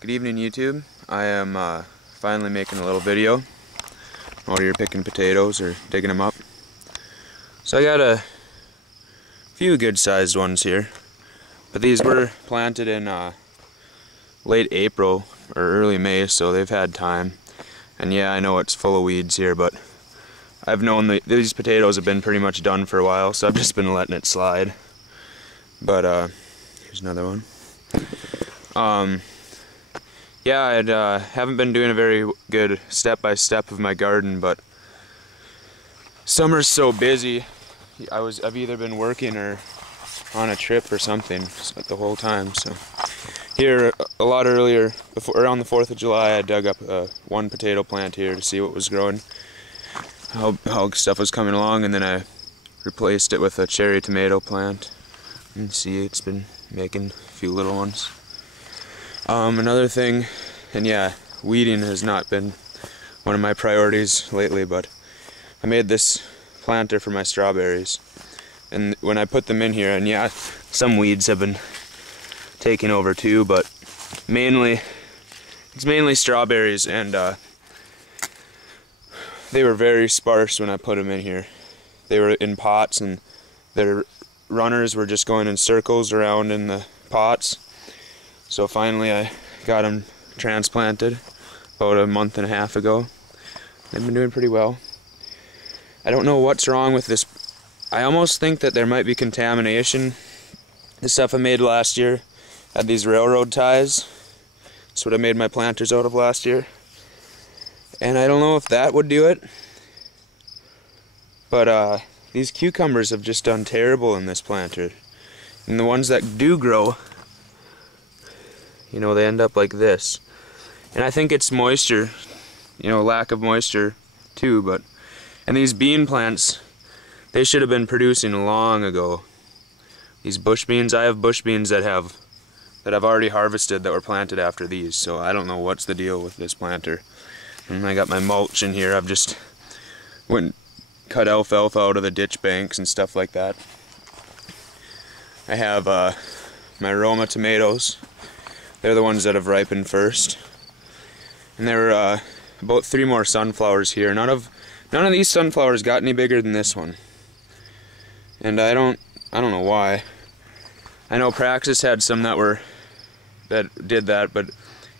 Good evening, YouTube. I am finally making a little video while you're picking potatoes or digging them up. So I got a few good sized ones here, but these were planted in late April or early May, so they've had time. And yeah, I know it's full of weeds here, but I've known these potatoes have been pretty much done for a while, so I've just been letting it slide. But here's another one. Yeah, I haven't been doing a very good step-by-step of my garden, but summer's so busy. I've either been working or on a trip or something the whole time. So here, a lot earlier, around the 4th of July, I dug up one potato plant here to see what was growing, how stuff was coming along, and then I replaced it with a cherry tomato plant. You can see it's been making a few little ones. Another thing, and yeah, weeding has not been one of my priorities lately, but I made this planter for my strawberries, and when I put them in here, and yeah, some weeds have been taking over too, but it's mainly strawberries, and they were very sparse when I put them in here. They were in pots, and their runners were just going in circles around in the pots. So finally I got them transplanted about a month and a half ago. They've been doing pretty well. I don't know what's wrong with this. I almost think that there might be contamination. The stuff I made last year had these railroad ties. That's what I made my planters out of last year. And I don't know if that would do it. But these cucumbers have just done terrible in this planter. And the ones that do grow, you know, they end up like this. And I think it's moisture, you know, lack of moisture too, and these bean plants, they should have been producing long ago. These bush beans, I have bush beans that I've already harvested that were planted after these, so I don't know what's the deal with this planter. And I got my mulch in here. I've just went and cut alfalfa out of the ditch banks and stuff like that. I have my Roma tomatoes. They're the ones that have ripened first. And there are about 3 more sunflowers here. None of these sunflowers got any bigger than this one. And I don't know why. I know Praxis had some that did that, but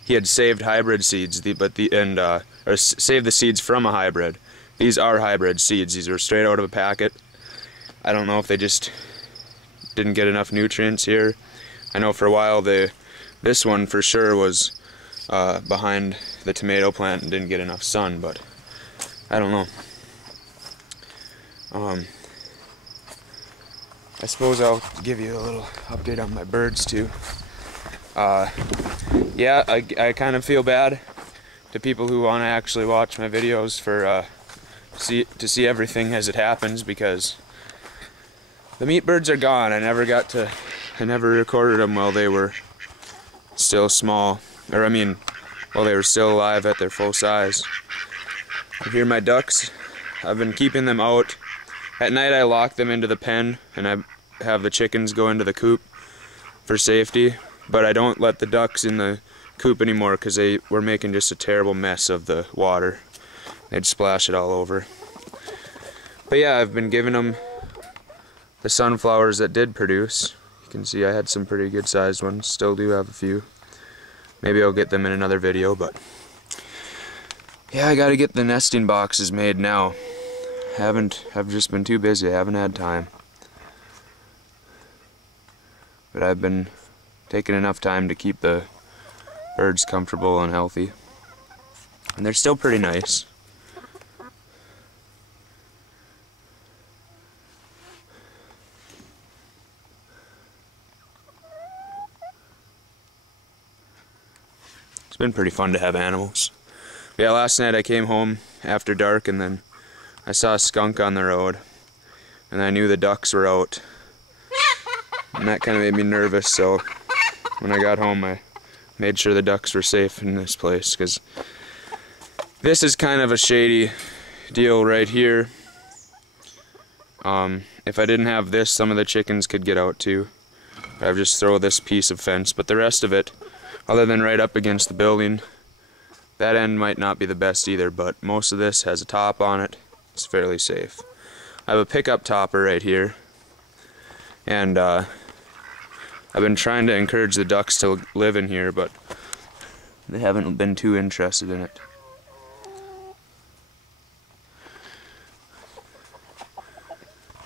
he had saved hybrid seeds, or saved the seeds from a hybrid. These are hybrid seeds. These are straight out of a packet. I don't know if they just didn't get enough nutrients here. I know for a while this one for sure was behind the tomato plant and didn't get enough sun, but I don't know. I suppose I'll give you a little update on my birds too. Yeah, I kind of feel bad to people who want to actually watch my videos for to see everything as it happens, because the meat birds are gone. I never recorded them while they were still small, or I mean, while they were still alive at their full size. Here are my ducks. I've been keeping them out. At night I lock them into the pen, and I have the chickens go into the coop for safety, but I don't let the ducks in the coop anymore because they were making just a terrible mess of the water. They'd splash it all over. But yeah, I've been giving them the sunflowers that did produce. You can see I had some pretty good sized ones, still do have a few. Maybe I'll get them in another video, but yeah, I gotta get the nesting boxes made now. I've just been too busy, I haven't had time. But I've been taking enough time to keep the birds comfortable and healthy. And they're still pretty nice. It's been pretty fun to have animals. Yeah, last night I came home after dark, and then I saw a skunk on the road, and I knew the ducks were out. And that kind of made me nervous, so when I got home I made sure the ducks were safe in this place, because this is kind of a shady deal right here. If I didn't have this, some of the chickens could get out too. I'd just throw this piece of fence, but the rest of it other than right up against the building. That end might not be the best either, but most of this has a top on it. It's fairly safe. I have a pickup topper right here, and I've been trying to encourage the ducks to live in here, but they haven't been too interested in it.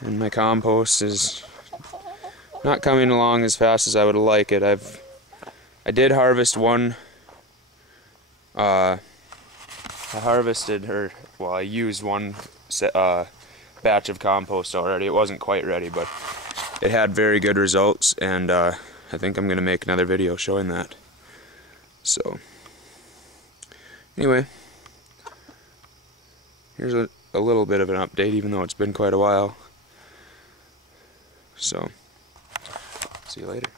And my compost is not coming along as fast as I would like it. I did harvest one. I used one batch of compost already. It wasn't quite ready, but it had very good results, and I think I'm gonna make another video showing that. So anyway, here's a little bit of an update, even though it's been quite a while. So, see you later.